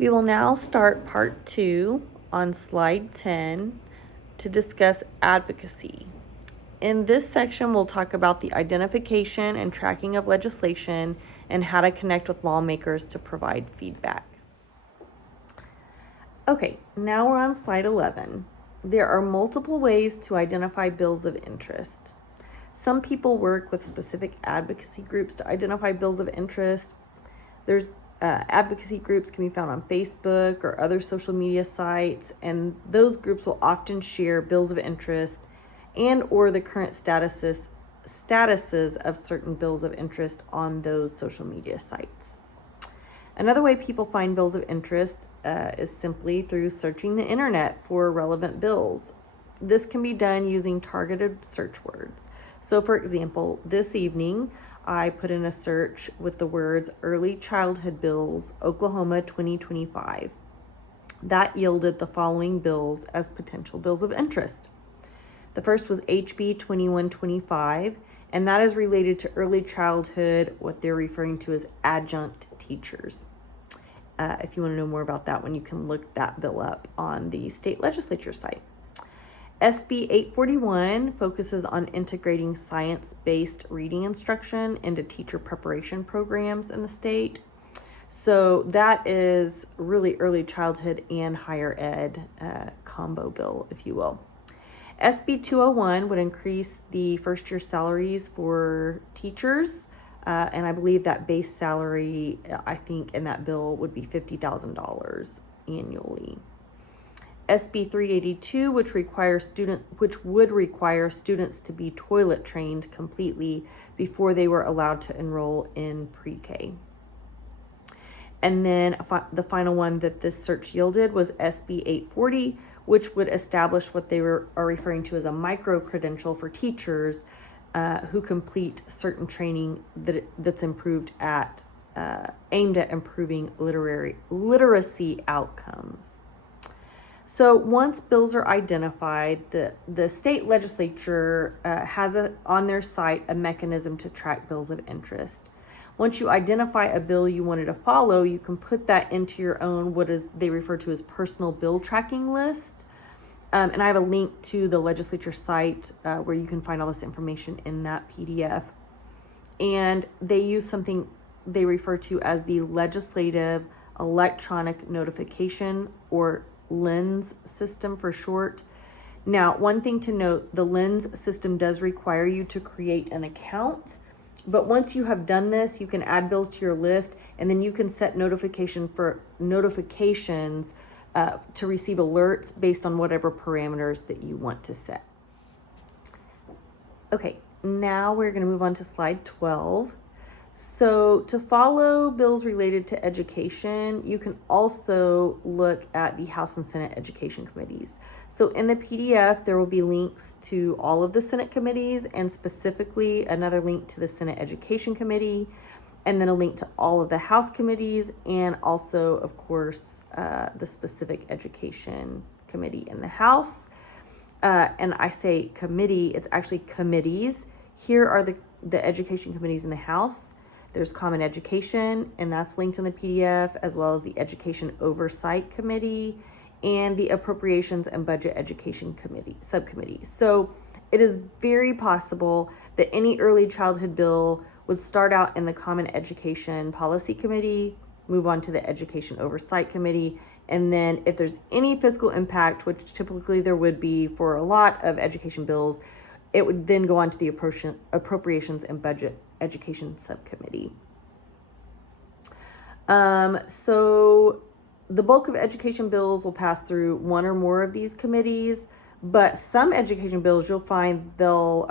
We will now start part 2 on slide 10 to discuss advocacy. In this section, we'll talk about the identification and tracking of legislation and how to connect with lawmakers to provide feedback. Okay, now we're on slide 11. There are multiple ways to identify bills of interest. Some people work with specific advocacy groups to identify bills of interest. There's advocacy groups can be found on Facebook or other social media sites, and those groups will often share bills of interest and or the current statuses of certain bills of interest on those social media sites. Another way people find bills of interest is simply through searching the internet for relevant bills. This can be done using targeted search words. So for example, this evening, I put in a search with the words Early Childhood Bills, Oklahoma 2025. That yielded the following bills as potential bills of interest. The first was HB 2125, and that is related to early childhood, what they're referring to as adjunct teachers. If you want to know more about that one, you can look that bill up on the state legislature site. SB 841 focuses on integrating science-based reading instruction into teacher preparation programs in the state. So that is really early childhood and higher ed combo bill, if you will. SB 201 would increase the first year salaries for teachers, and I believe that base salary, I think in that bill would be $50,000 annually. SB 382, which would require students to be toilet trained completely before they were allowed to enroll in pre-K. And then the final one that this search yielded was SB 840, which would establish what they are referring to as a micro-credential for teachers who complete certain training that's aimed at improving literacy outcomes. So once bills are identified, the state legislature has on their site a mechanism to track bills of interest. Once you identify a bill you wanted to follow, you can put that into your own, they refer to as personal bill tracking list. And I have a link to the legislature site where you can find all this information in that PDF. And they use something they refer to as the Legislative Electronic Notification, or LENS system for short. Now, one thing to note, the LENS system does require you to create an account, but once you have done this, you can add bills to your list, and then you can set notifications to receive alerts based on whatever parameters that you want to set. Okay, now we're going to move on to slide 12. So to follow bills related to education, you can also look at the House and Senate Education Committees. So in the PDF, there will be links to all of the Senate committees, and specifically another link to the Senate Education Committee, and then a link to all of the House committees, and also, of course, the specific Education Committee in the House. And I say committee, it's actually committees. Here are the education committees in the House. There's Common Education, and that's linked in the PDF, as well as the Education Oversight Committee and the Appropriations and Budget Education Committee subcommittee. So it is very possible that any early childhood bill would start out in the Common Education Policy Committee, move on to the Education Oversight Committee, and then if there's any fiscal impact, which typically there would be for a lot of education bills, it would then go on to the Appropriations and Budget Education Subcommittee. So the bulk of education bills will pass through one or more of these committees, but some education bills you'll find they'll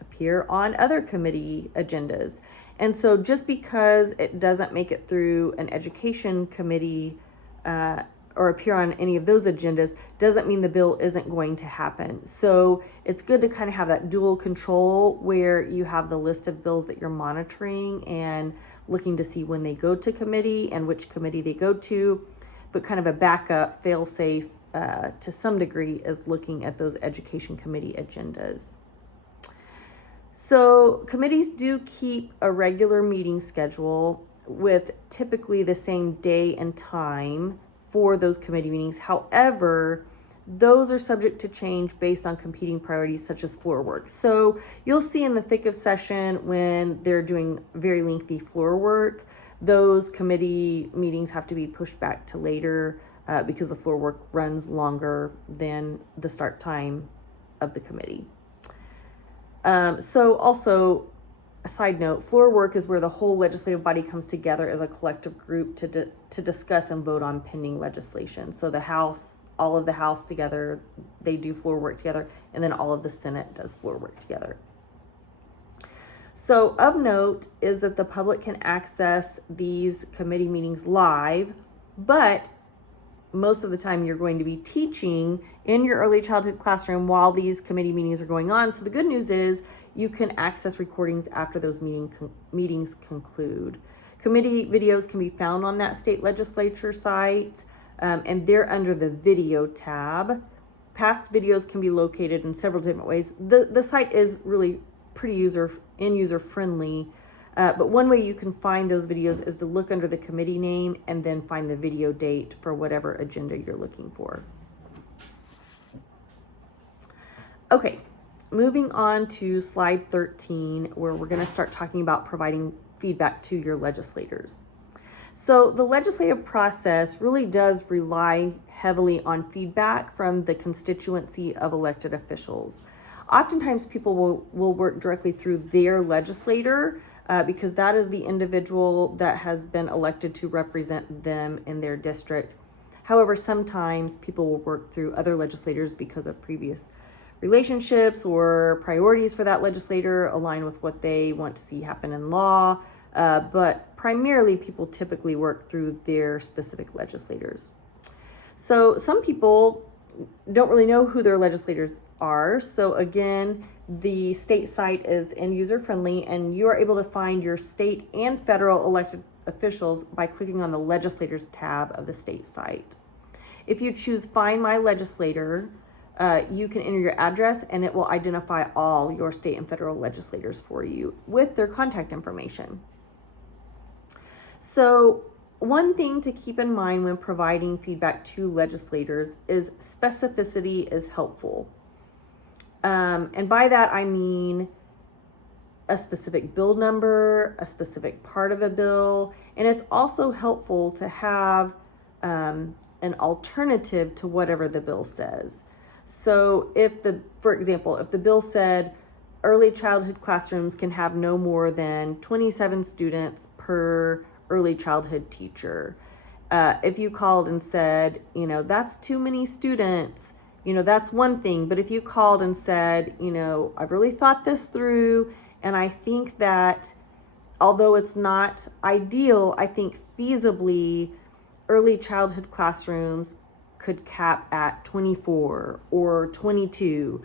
appear on other committee agendas. And so just because it doesn't make it through an education committee or appear on any of those agendas doesn't mean the bill isn't going to happen. So it's good to kind of have that dual control where you have the list of bills that you're monitoring and looking to see when they go to committee and which committee they go to, but kind of a backup, fail-safe to some degree is looking at those education committee agendas. So committees do keep a regular meeting schedule with typically the same day and time for those committee meetings. However, those are subject to change based on competing priorities such as floor work. So you'll see in the thick of session when they're doing very lengthy floor work, those committee meetings have to be pushed back to later because the floor work runs longer than the start time of the committee. So also, a side note, floor work is where the whole legislative body comes together as a collective group to discuss and vote on pending legislation. So the House, all of the House together, they do floor work together, and then all of the Senate does floor work together. So of note is that the public can access these committee meetings live, but most of the time you're going to be teaching in your early childhood classroom while these committee meetings are going on. So the good news is you can access recordings after those meetings conclude. Committee videos can be found on that state legislature site, and they're under the video tab. Past videos can be located in several different ways. The site is really pretty user friendly. But one way you can find those videos is to look under the committee name and then find the video date for whatever agenda you're looking for. Okay, moving on to slide 13, where we're going to start talking about providing feedback to your legislators. So the legislative process really does rely heavily on feedback from the constituency of elected officials. Oftentimes people will work directly through their legislator because that is the individual that has been elected to represent them in their district. However, sometimes people will work through other legislators because of previous relationships or priorities for that legislator align with what they want to see happen in law. But primarily, people typically work through their specific legislators. So some people don't really know who their legislators are. So again, the state site is end user friendly, and you are able to find your state and federal elected officials by clicking on the legislators tab of the state site. If you choose Find My Legislator, you can enter your address and it will identify all your state and federal legislators for you with their contact information. So one thing to keep in mind when providing feedback to legislators is specificity is helpful. And by that, I mean a specific bill number, a specific part of a bill, and it's also helpful to have an alternative to whatever the bill says. So for example, if the bill said early childhood classrooms can have no more than 27 students per early childhood teacher. If you called and said, that's too many students, that's one thing. But if you called and said, I've really thought this through, and I think that although it's not ideal, I think feasibly early childhood classrooms could cap at 24 or 22,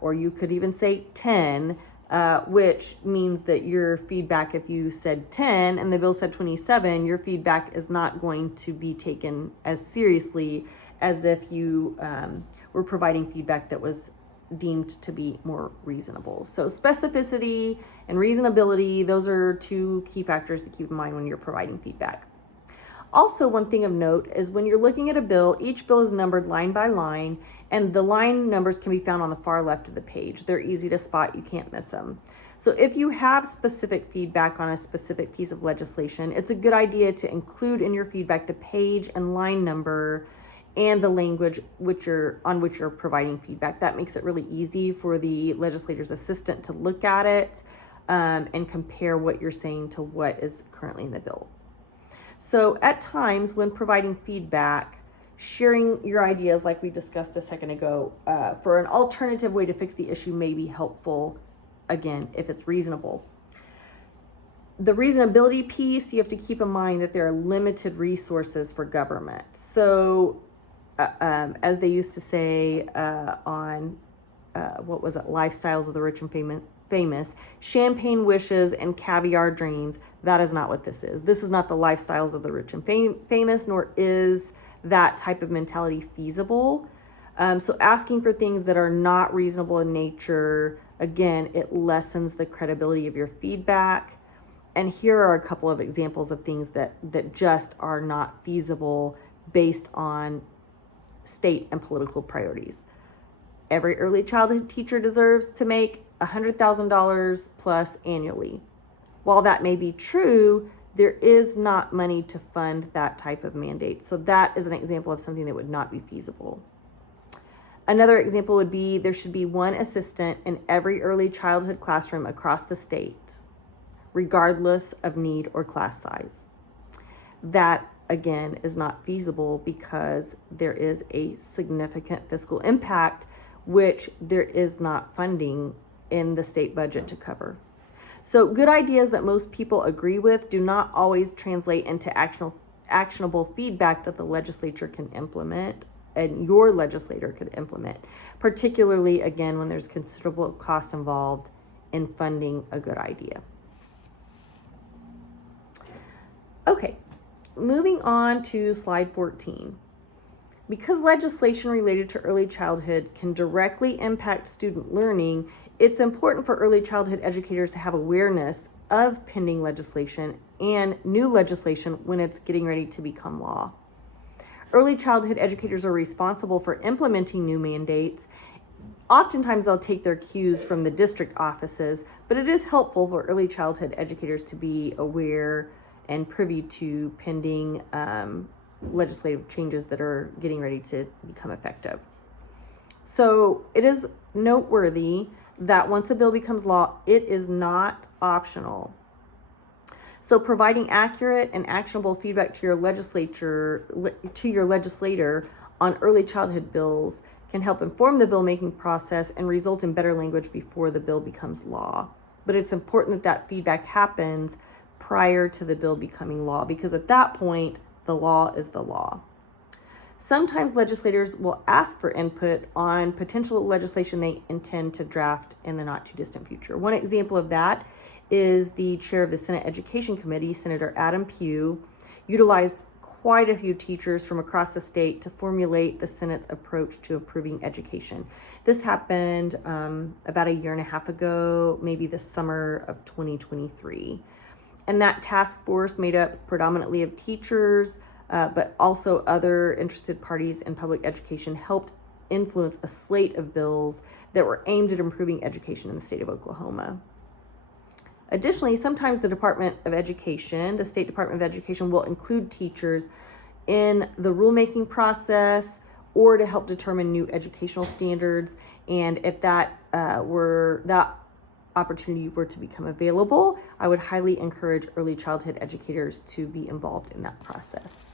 or you could even say 10, which means that your feedback, if you said 10 and the bill said 27, your feedback is not going to be taken as seriously as if you were providing feedback that was deemed to be more reasonable. So specificity and reasonability, those are two key factors to keep in mind when you're providing feedback. Also, one thing of note is when you're looking at a bill, each bill is numbered line by line, and the line numbers can be found on the far left of the page. They're easy to spot, you can't miss them. So if you have specific feedback on a specific piece of legislation, it's a good idea to include in your feedback the page and line number and the language on which you're providing feedback. That makes it really easy for the legislator's assistant to look at it and compare what you're saying to what is currently in the bill. So at times when providing feedback, sharing your ideas like we discussed a second ago for an alternative way to fix the issue may be helpful, again, if it's reasonable. The reasonability piece, you have to keep in mind that there are limited resources for government. So as they used to say on, Lifestyles of the Rich and Famous, champagne wishes and caviar dreams. That is not what this is. This is not the lifestyles of the rich and famous, nor is that type of mentality feasible. So asking for things that are not reasonable in nature, again, it lessens the credibility of your feedback. And here are a couple of examples of things that just are not feasible based on state and political priorities. Every early childhood teacher deserves to make $100,000 plus annually. While that may be true, there is not money to fund that type of mandate. So that is an example of something that would not be feasible. Another example would be there should be one assistant in every early childhood classroom across the state, regardless of need or class size. That, again, is not feasible because there is a significant fiscal impact, which there is not funding in the state budget to cover. So good ideas that most people agree with do not always translate into actionable feedback that the legislature can implement and your legislator could implement, particularly, again, when there's considerable cost involved in funding a good idea. Okay, moving on to slide 14. Because legislation related to early childhood can directly impact student learning, it's important for early childhood educators to have awareness of pending legislation and new legislation when it's getting ready to become law. Early childhood educators are responsible for implementing new mandates. Oftentimes they'll take their cues from the district offices, but it is helpful for early childhood educators to be aware and privy to pending legislative changes that are getting ready to become effective. So it is noteworthy that once a bill becomes law, it is not optional. So providing accurate and actionable feedback to your legislator on early childhood bills can help inform the bill making process and result in better language before the bill becomes law. But it's important that feedback happens prior to the bill becoming law, because at that point, the law is the law. Sometimes legislators will ask for input on potential legislation they intend to draft in the not too distant future. One example of that is the chair of the Senate Education Committee, Senator Adam Pugh, utilized quite a few teachers from across the state to formulate the Senate's approach to improving education. This happened about a year and a half ago, maybe the summer of 2023. And that task force, made up predominantly of teachers, but also other interested parties in public education, helped influence a slate of bills that were aimed at improving education in the state of Oklahoma. Additionally, sometimes the State Department of Education will include teachers in the rulemaking process or to help determine new educational standards. And if that opportunity were to become available, I would highly encourage early childhood educators to be involved in that process.